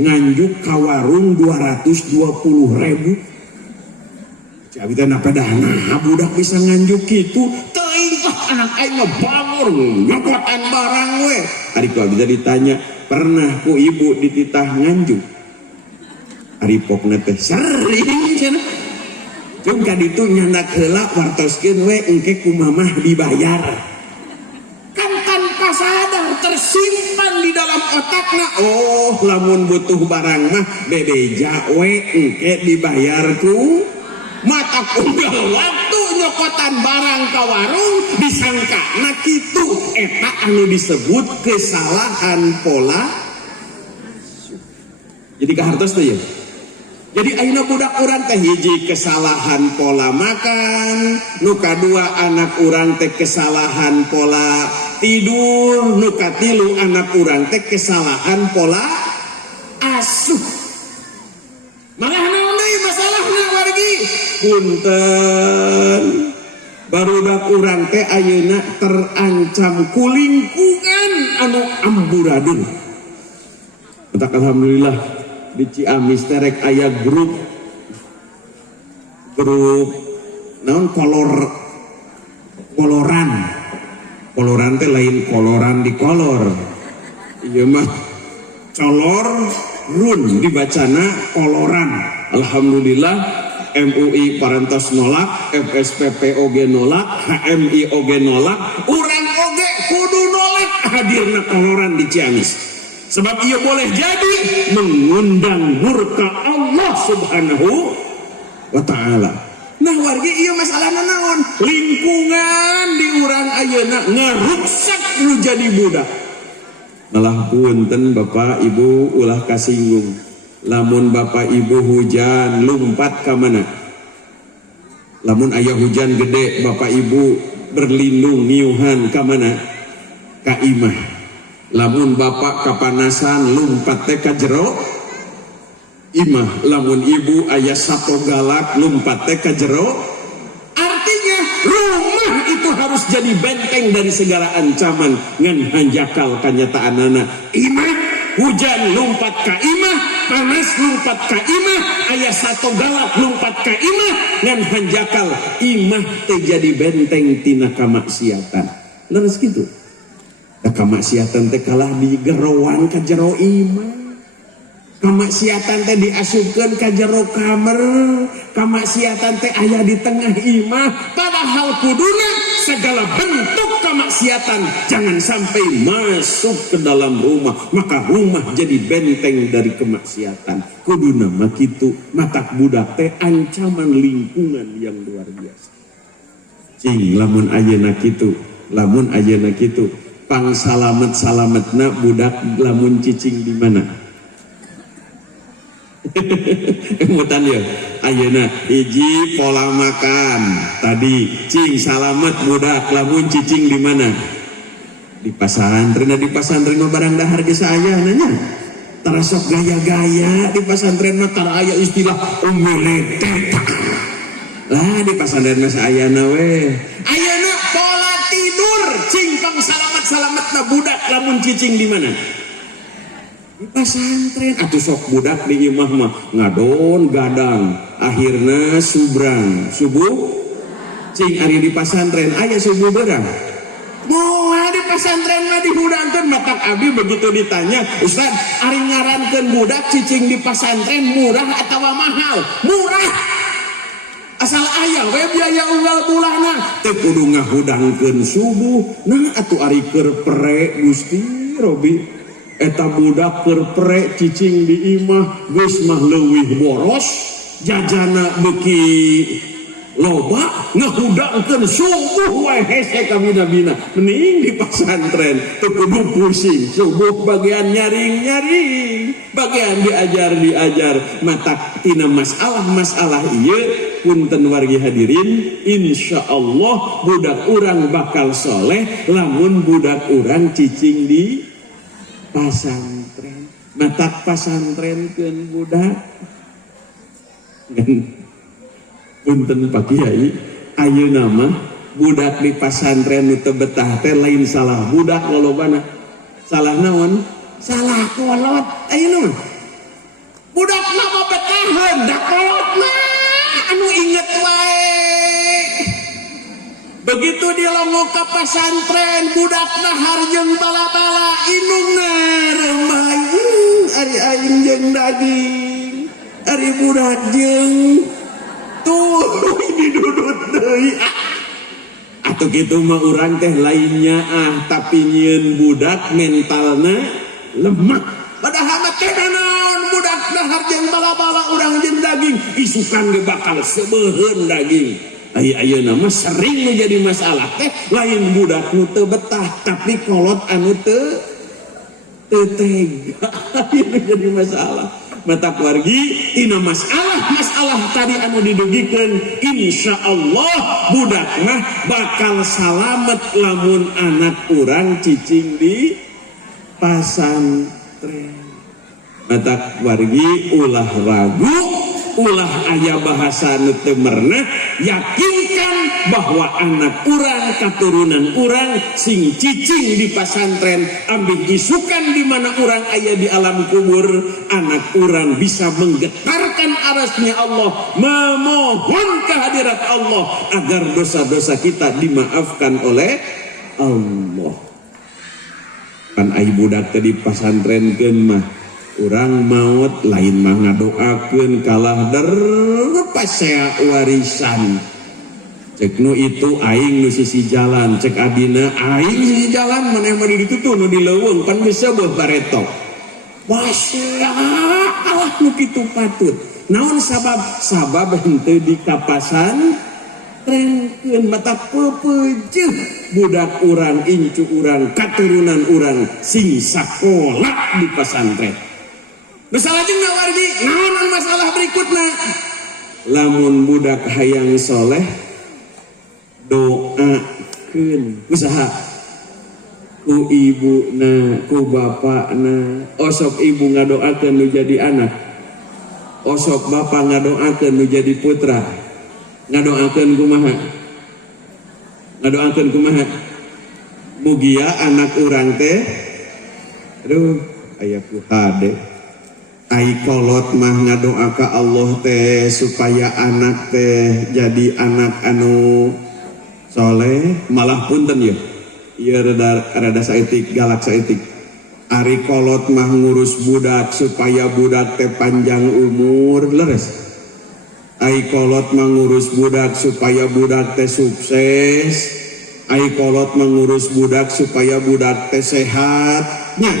nganjuk ka warung 220.000. Abdi teh napedahna budak bisa nganjuk kitu teuing anak aing mah bangor nyokotan barang we. Ari ku abdi teh ditanya, pernah ku ibu dititah nganjuk? Ari pokna teh sering cenah. Jeung ka ditu nyandak heula wartoskeun we engke ku mamah dibayar. Kan tanpa sadar tersimpan di dalam otakna, oh lamun butuh barang mah bebeja we engke dibayar ku mata unggal waktu nyokotan barang ka warung disangkana kitu eta anu disebut kesalahan pola. Jadi kahartos teh ya. Jadi ayeuna budak urang teh hiji kesalahan pola makan, nu kadua anak urang teh kesalahan pola tidur, nu katilu anak urang teh kesalahan pola asuh. Malah naon deui masalahna wargi? Punten. Barudak urang teh ayeuna terancam ku lingkungan anu amburadul. Entak alhamdulillah di Ciamis terek aya grup naon koloran teh lain koloran di kolor ieu mah color run dibacana koloran. Alhamdulillah MUI parantos nolak, FSPP oge nolak, HMI oge nolak, urang oge kudu nolak hadirna koloran di Ciamis. Sebab ia boleh jadi mengundang murka Allah Subhanahu wa ta'ala. Nah wargi iya masalahna naon? Lingkungan di urang ayeuna ngaruksak nu jadi budak. Malah punten bapak ibu ulah kasinggung. Lamun bapak ibu hujan lumpat ka mana? Lamun aya hujan gede bapak ibu berlindung niuhan ka mana? Ka imah. Lamun bapak kapanasan lumpat teh ka jero imah. Lamun ibu aya sapo galak lumpat teh ka jero. Artinya rumah itu harus jadi benteng dari segala ancaman ngan hanjakal kanyataanana. Imah hujan lumpat ka imah, panas lumpat ka imah, aya sato galak lumpat ka imah ngan hanjakal imah teh jadi benteng tina kamaksiatan. Leres kitu. Kamaksiatan teh kalah digerowan ka jero imah. Kamaksiatan teh diasupkeun ka jero kamar, kamaksiatan teh aya di tengah imah, padahal kuduna segala bentuk kamaksiatan jangan sampai masuk ke dalam rumah, maka rumah jadi benteng dari kemaksiatan. Kuduna mah kitu, matak budak teh ancaman lingkungan yang luar biasa. Cing lamun ayeuna kitu, pang salamet-salametna budak lamun cicing di mana? Emutan ya ayeuna hiji pola makan tadi cing salamet budak lamun cicing di mana di pasantren mah barang dahar ge saaya nanya terasok gaya-gaya di pasantren mah tara aya istilah umeletet lah di pasantren mah saayana we ayeuna pola tidur cing pang salamet-salametna budak lamun cicing di mana di pasantren atuh sok budak di imah mah ngadon gadang akhirna subrang subuh cing ari di pasantren aya subuh berang moal di pasantren mah dihudangkeun matak abdi begitu ditanya Ustaz ari ngarankeun budak cicing di pasantren murah atawa mahal murah asal aya we biaya unggal bulana teu kudu ngahudangkeun subuh nah atuh ari keur pere Gusti Robi eta budak perprek cicing di imah geus mah leuwih boros jajana beki loba ngahudangkeun subuh wae hese ka bina-bina mending di pasantren teu kudu pusing subuh bagian nyaring-nyaring bagian diajar matak tina masalah ieu punten wargi hadirin insyaallah budak urang bakal soleh lamun budak urang cicing di pasantren matak pasantren keun budak punten Pak Kiai ayeuna mah budak di pasantren nu teu betah teh lain salah budak lolobana salah naon salah kolot ayeuna mah budak mah betaheun da kolot mah anu inget wae begitu dilongok ke pasantren budak nahar jeung bala-bala indungna remai ari aing jeung daging ari budak jeung tuh didudut deui atuh kitu mah urang teh lainnya tapi nyieun budak mentalna lemah padahal mah teh naon budak nahar jeung bala-bala urang jeung daging isukan ge bakal sebeuheun daging ayeuna mah sering menjadi masalah teh lain budak nu teu betah tapi kolot anu teu tega jadi masalah mata wargi tina masalah tadi anu didugikeun insyaallah budak mah bakal salamet lamun anak urang cicing di pasantren mata wargi ulah ragu ulah aya bahasa nu teu merenah yakinkan bahwa anak urang katurunan urang sing cicing di pasantren ambil isukan di mana urang aya di alam kubur anak urang bisa menggetarkan arasnya Allah memohon kehadirat Allah agar dosa-dosa kita dimaafkan oleh Allah kan ai budak teh di pasantrenkeun mah urang maut lain mah ngadoakeun kalah pasea warisan cek nu itu aing nu sisi jalan cek adina aing sisi jalan maneh mah di ditu tuh nu di leuweung pan bisa beuh pareto pasea Allah nu kitu patut naon sabab henteu di kapasan trenkeun mata peupeujeuh budak urang incu urang katurunan urang sing sakola di pasantren masalah jeung wargi naon masalah berikutna lamun budak hayang soleh doakeun usaha ku ibuna ku bapakna osok ibu ngadoakeun nu jadi anak osok bapak ngadoakeun nu jadi putra ngadoakeun kumaha mugia anak urang teh aduh aya ku hade ai kolot mah ngadoa ka Allah teh supaya anak teh jadi anak anu soleh malah punten ya ieu rada saeutik galak saeutik Ari kolot mah ngurus budak supaya budak teh panjang umur leres. Ai kolot mah ngurus budak supaya budak teh sukses. Ai kolot mah ngurus budak supaya budak teh sehat. Nya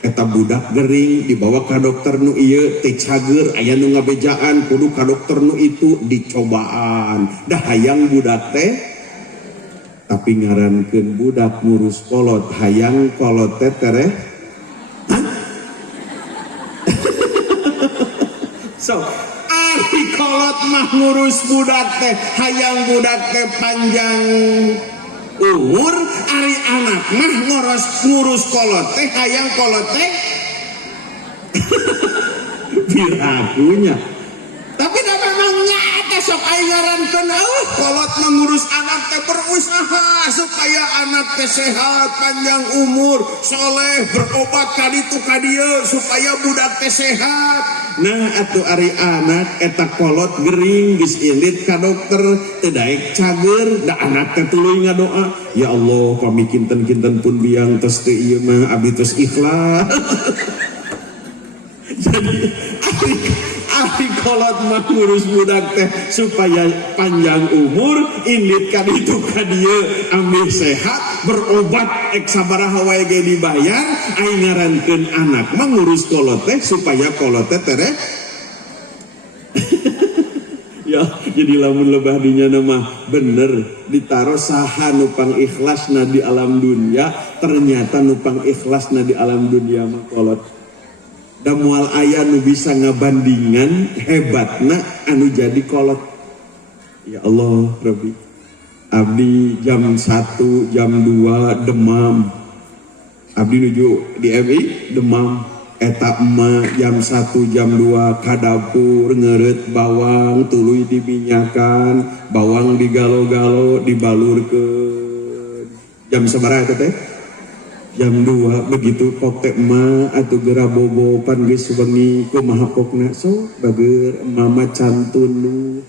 eta budak gering dibawa ka dokter nu ieu teh cager aya nu ngabejaan kudu ka dokter nu itu dicobaan. Dah hayang budak teh tapi ngarankeun budak ngurus kolot hayang kolot teh tereh. So ari kolot mah ngurus budak teh hayang budak teh panjang umur, ari anak mah ngurus kolot teh hayang kolot teh birakunya. Tapi da memangnya eta sok aya ngarankeun kolot mengurus anak teh berusaha supaya anak teh sehat panjang umur soleh berobat ka ditu ka dieu supaya budak teh sehat. Nah atuh ari anak eta kolot gering geus ilit ka dokter teu daek cager da anak teh tuluy ngadoa ya Allah pamikinten-kinten pun biang tos teu ieu mah abdi tos ikhlas. Jadi ari kolot mah ngurus budak teh supaya panjang umur ilit ka ditu ka dieu ambil sehat berobat ek sabaraha wae ge dibayar ai ngarankeun anak mah ngurus kolot teh supaya kolot teh tereh. Ya jadi lamun lebah dinya mah bener ditaro saha nupang ikhlasna di alam dunia ternyata nupang ikhlasna di alam dunia mah kolot. Da moal aya nu bisa ngabandingan hebatna anu jadi kolot. Ya Allah Rabbi abdi jam 1 jam 2 demam abdi nuju di MI demam eta emak jam 1 jam 2 ka dapur ngeureut bawang tuluy diminyakan bawang digalo-galo dibalurkeun jam sabaraha eta teh jam 2 begitu kok teh emak atuh geura bobopan geus wengi kumaha pokna sok bageur mama cantun nu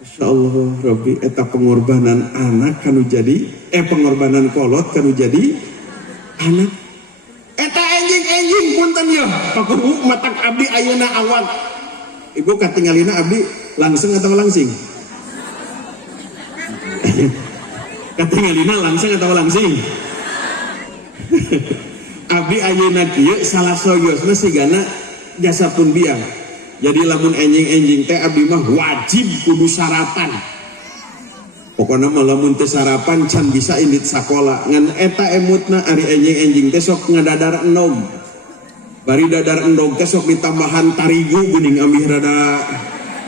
Masyaallah Rabbi eta pengorbanan anak kanu jadi pengorbanan kolot kanu jadi anak eta enjing punten ya pakuhu matak abdi ayeuna awak ibu katingalina abdi langsung atau langsing katingalina langsung atau langsing abdi ayeuna kieu salah soyosna sigana jasa pun biang. Jadi lamun enjing teh abdi mah wajib kudu sarapan. Pokona mah lamun teu sarapan can bisa indit sakola. Ngan eta emutna ari enjing teh sok ngadadar endog. Bari dadar endog teh sok ditambahan tarigu geuning amih rada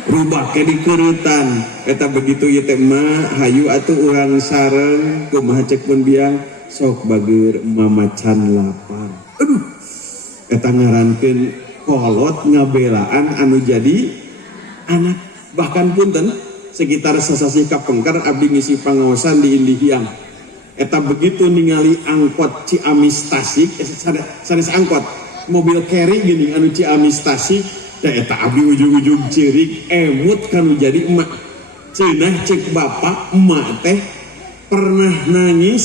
rubah ke dikeuretan. Eta begitu ieu teh mah hayu atuh urang sareng kumaha cek pun biang sok bageur mamacan lapar. Aduh. Eta ngarankeun kolot ngabelaan anu jadi anak. Bahkan punten sekitar sasasi kapengker abdi ngisi pangaosan di Indihiang eta begitu ningali angkot Ciamis Tasik sanes angkot mobil carry gini anu Ciamis Tasik teh eta abdi ujung-ujung ceurik emut kanu jadi emak ceunah cek bapak emak teh pernah nangis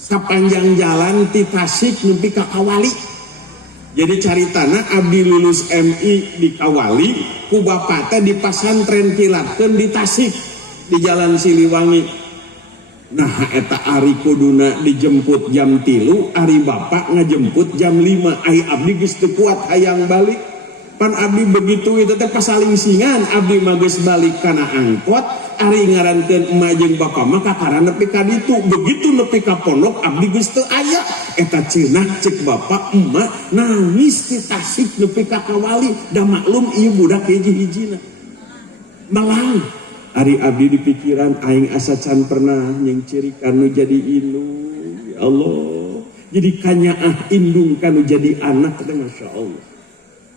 sapanjang jalan ti Tasik nepi ka Kawali. Jadi caritana abdi lulus MI di Kawali ku bapak teh di pasantren kilatkeun di Tasik di Jalan Siliwangi. Nah eta ari kuduna dijemput jam 3 ari bapak ngajemput jam 5 ai abdi geus teu kuat hayang balik. Pan abdi begitu itu teh pasalingsingan abdi mah geus balik kana angkot ari ngarankeun emak jeung bapak mah kakara nepi ka ditu begitu nepi ka pondok abdi geus teu aya eta ceunah cek bapak emak nangis di Tasik nepi ka Kawali da maklum ieu budak hiji-hijina malang ari abdi di pikiran aing asa can pernah yang ciri kanu jadi indung ya Allah jadi kanyaah indung kanu jadi anak teh masyaallah.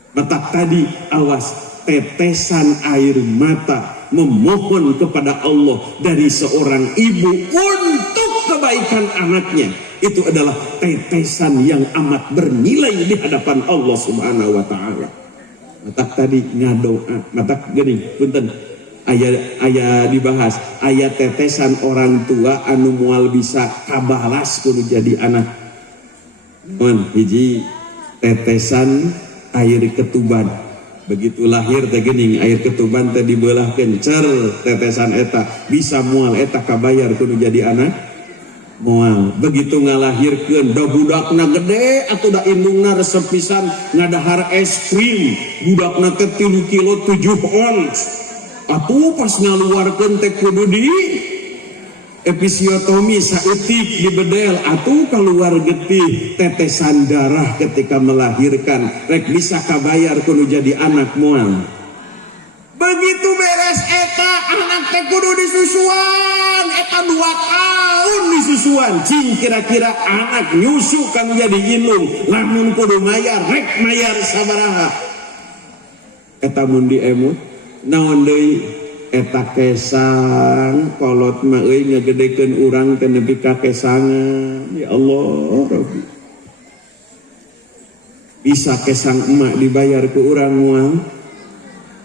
Mata tadi awas tetesan air mata memohon kepada Allah dari seorang ibu untuk kebaikan anaknya itu adalah tetesan yang amat bernilai di hadapan Allah Subhanahu wa taala. Mata tadi ngadoa, mata geuning punten aya dibahas aya tetesan orang tua anu moal bisa kabalas kudu jadi anak hiji tetesan air ketuban begitu lahir teh geuning air ketuban teh dibelah kencer tetesan eta bisa moal eta kabayar kudu jadi anak moal begitu ngalahirkeun da budakna gede atuh da indungna resep pisan ngadahar es krim budakna teh 3 kilo 7 ons atuh pas ngaluarkeun teh kudu di episiotomi saeutik dibedel atuh keluar getih tetesan darah ketika melahirkan rek bisa kabayar kudu jadi anak moal begitu beres eta anak teh kudu disusuan eta 2 tahun disusuan cing kira-kira anak nyusu kan jadi indung lamun kudu mayar rek mayar sabaraha eta mun diemut naon deui eta kesang kolot mah euy ngagedekeun urang teh nepi ka kesangan ya Allah Rabbi bisa kesang emak dibayar ku urang moal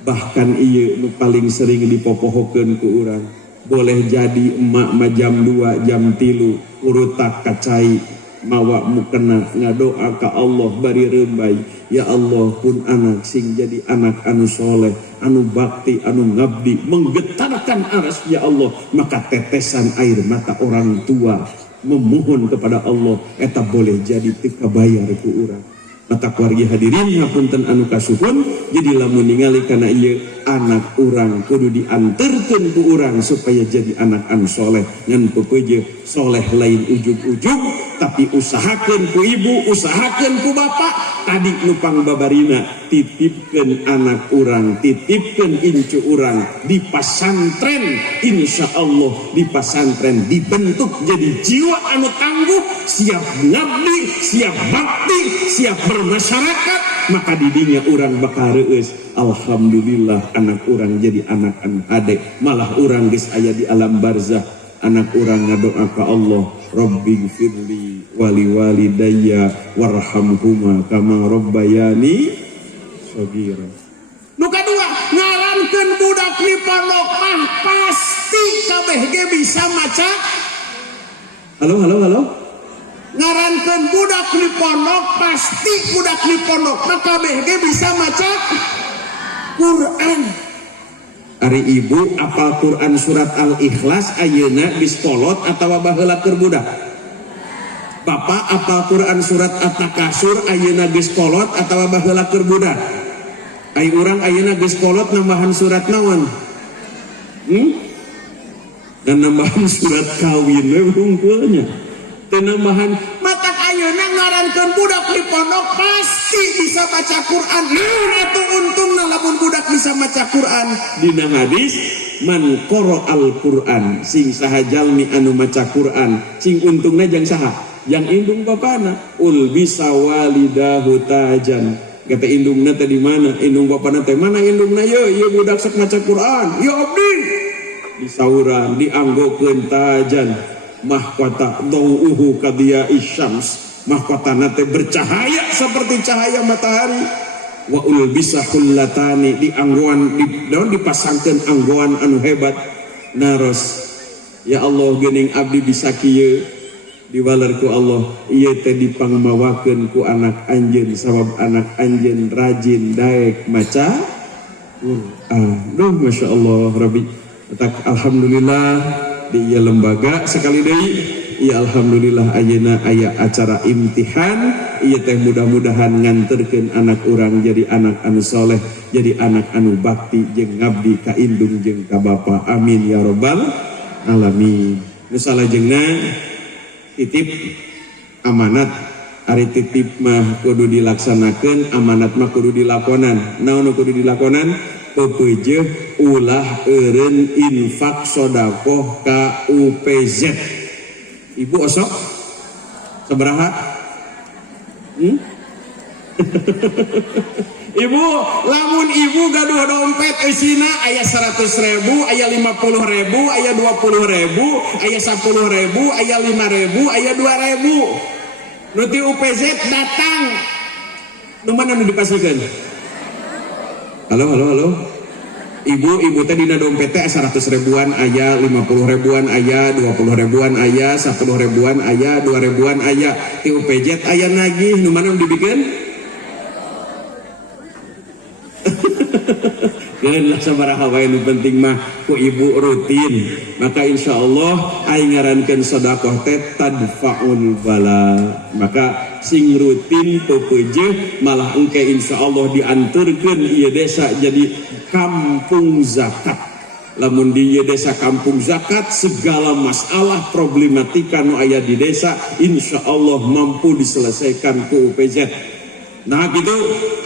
bahkan ieu nu paling sering dipopohokeun ku urang boleh jadi emak mah jam 2 jam 3 urutak kacai mawa mukena ngadoa ka Allah bari rembay ya Allah pun anak sing jadi anak anu soleh anu bakti anu ngabdi menggetarkan aras ya Allah maka tetesan air mata orang tua memohon kepada Allah eta boleh jadi teu kabayar ku urang mata keluarga hadirin ngapunten anu kasuhun jadi lamun ningali kana ieu anak urang kudu dianterkeun ku urang supaya jadi anak anu soleh ngan peupeuje soleh lain ujug-ujug tapi usahakeun ku ibu usahakeun ku bapak tadi nupang babarina titipkeun anak urang titipkeun incu urang di pasantren insyaallah di pasantren dibentuk jadi jiwa anu tangguh siap ngabdi siap bakti siap bermasyarakat maka didinya urang bakal reueus alhamdulillah anak urang jadi anak anu hade malah urang geus aya di alam barzakh anak urang ngadoa ka Allah Rabbi firli wali walidayya warhamhuma kama rabbayani shaghira nu kadua ngarankeun budak di pondok mah pasti kabeh ge bisa maca halo ngarankeun budak di pondok pasti budak di pondok mah kabeh ge bisa maca Quran ari ibu apal Quran surat Al-Ikhlas ayeuna geus kolot atawa baheula keur budak bapak apal Quran surat At-Takasur ayeuna geus kolot atawa baheula keur budak ai urang ayeuna geus kolot nambahan surat naon dan nambahan surat kawin we hungkulnya teu nambahan matak ayeuna ngarankeun budak di pondok pasti bisa baca Quran naon atuh untungna lamun budak bisa baca Quran dina hadis man qara al-Quran sing saha jalmi anu maca Quran sing untungna jang saha yang indung bapana ul bisa walidahu tajan kata indungna teh di mana indung bapana teh mana indungna ye budak sok maca Quran ya abdi disauran dianggokeun tajan mahkota dau'uhu kadia isyams mahkota nate bercahaya seperti cahaya matahari wa ul bisa hullatani di anggoan dipasangkeun anggoan anu hebat naros ya Allah geuning abdi bisa kieu diwaler ku Allah ieu teh dipangmawakeun ku anak anjeun sabab anak anjeun rajin daek maca Quran duh masyaallah rabbi tak alhamdulillah di lembaga sekali deui ya alhamdulillah ayeuna aya acara imtihan ieu teh mudah-mudahan nganterkeun anak urang jadi anak anu soleh jadi anak anu bakti jeung ngabdi ka indung jeung ka bapa amin ya rabbal alamin nu salajengna titip amanat ari titip mah kudu dilaksanakeun amanat mah kudu dilakonan naon kudu dilakonan pepeujeuh ulah eureun infak sedekah ka UPZ ibu osok sabaraha ibu lamun ibu gaduh dompet eusina aya 100.000 aya 50.000 aya 20.000 aya 10.000 aya 5.000 aya 2.000 nu ti UPZ datang nu mana nu dipasikeun halo Ibu teh dina dompet teh 100 ribuan aya, 50 ribuan aya, 20 ribuan aya, 10 ribuan aya, 2 ribuan aya. Ti UPZ aya nagih nu mana dibikeun? Keun lah sabaraha wae nu penting mah ku ibu rutin. Maka insyaallah aing ngarankeun sedekah teh tadfaul bala. Maka sing rutin pepeujeuh malah engke insyaallah dianturkeun ieu desa jadi kampung zakat. Lamun di ieu desa kampung zakat segala masalah problematika nu aya di desa insyaallah mampu diselesaikan ku UPZ. Nah gitu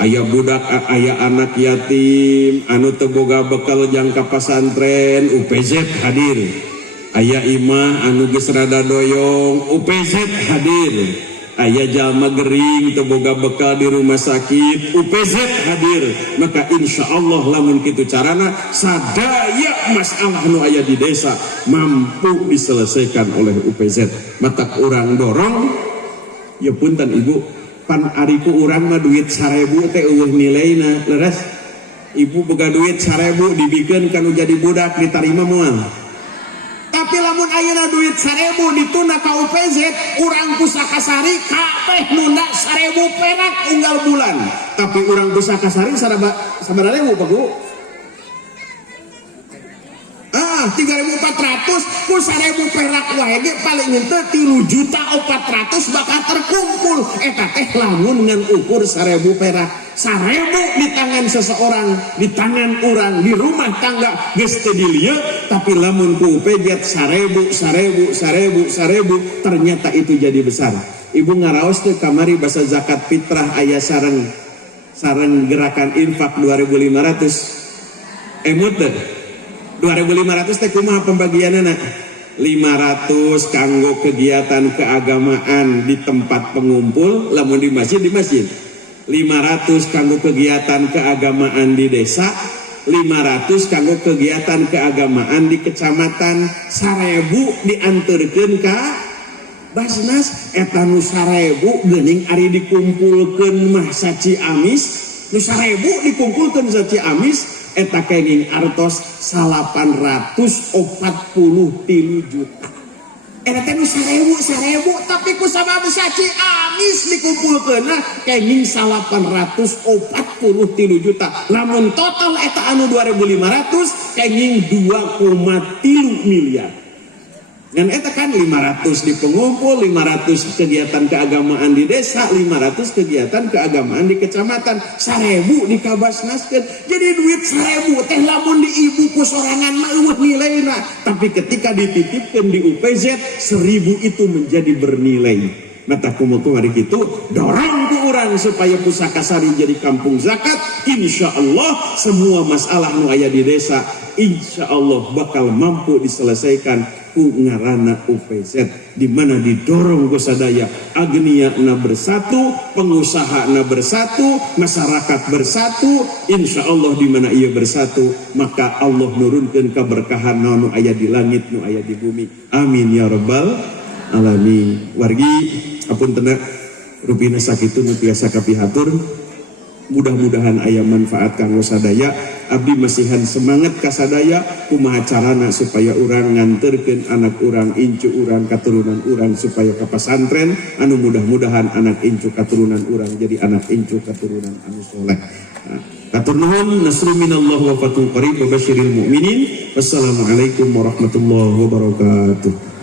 aya budak aya anak yatim anu teu boga bekal jangka pesantren UPZ hadir. Aya imah anu geus rada doyong UPZ hadir. Aya jalma gering teu boga bekal di rumah sakit UPZ hadir. Maka insyaallah lamun kitu carana sadaya masalah nu aya di desa mampu diselesaikan oleh UPZ. Matak urang dorong ya punten ibu pan ariku urang mah duit 1000 teh eueuh nilaina leres. Ibu boga duit 1000 dibikeun kanu jadi budak ditarima moal. Tapi lamun ayeuna duit 1000 dituna ka UPZ urang Pusakasari kabeh nunda 1000 perak unggal bulan. Tapi urang Pusakasari sabaraha ribu Pak Bu? 3.400 ku 1.000 perak wae ge paling henteu 3.400.000 bakal terkumpul. Eta teh lamun ngan ukur 1.000 perak. 1.000 di tangan seseorang, di tangan orang, di rumah tangga geus teu dilieu, tapi lamun ku UPZ 1.000 ternyata itu jadi besar. Ibu ngaraos teh kamari basa zakat fitrah aya sareng gerakan infak 2.500. Emut teh 2.500 teh kumaha pembagianana? 500 kanggo kegiatan keagamaan di tempat pengumpul, lamun di masjid 500 kanggo kegiatan keagamaan di desa, 500 kanggo kegiatan keagamaan di kecamatan, 1.000 dianturkeun ka Basnas. Eta nu 1.000 geuning ari dikumpulkeun mah sa Ciamis, nu 1.000 dikumpulkeun sa Ciamis eta kenging artos 843 juta. Eta teh 1.000 tapi ku sabab sa Ciamis dikumpulkeunna kenging 843 juta. Lamun total eta anu 2.500 kenging 2,3 miliar. Dan eta kan 500 di pengumpul, 500 kegiatan keagamaan di desa, 500 kegiatan keagamaan di kecamatan, 1.000 di Kabasnaskeun. Jadi duit 1.000 teh lamun di ibu ku sorangan mah eueuh nilaina, tapi ketika dititipkeun di UPZ 1.000 itu menjadi bernilai. Mata kumaha hari kitu dorong ku urang supaya Pusakasari jadi kampung zakat. Insyaallah semua masalah nu aya di desa insyaallah bakal mampu diselesaikan ku ngaranna UPZ, di mana didorong ku sadaya agniana bersatu, pengusahana bersatu, masyarakat bersatu. Insyaallah di mana ia bersatu maka Allah nurunkeun keberkahan nu aya di langit nu aya di bumi. Amin ya rabbal alamin. Wargi apuntenna rupina sakitu nu tiasa kapihatur, mudah-mudahan aya manfaat kanggo sadaya. Abdi masihan semangat ka sadaya kumaha carana supaya urang nganterkeun anak urang, incu urang, katurunan urang supaya ka pesantren anu mudah-mudahan anak incu katurunan urang jadi anak incu katurunan anu soleh. Katur nuhun, nasrun minallah wa fathun qarib wa basyiril mu'minin. Wassalamualaikum warahmatullahi wabarakatuh.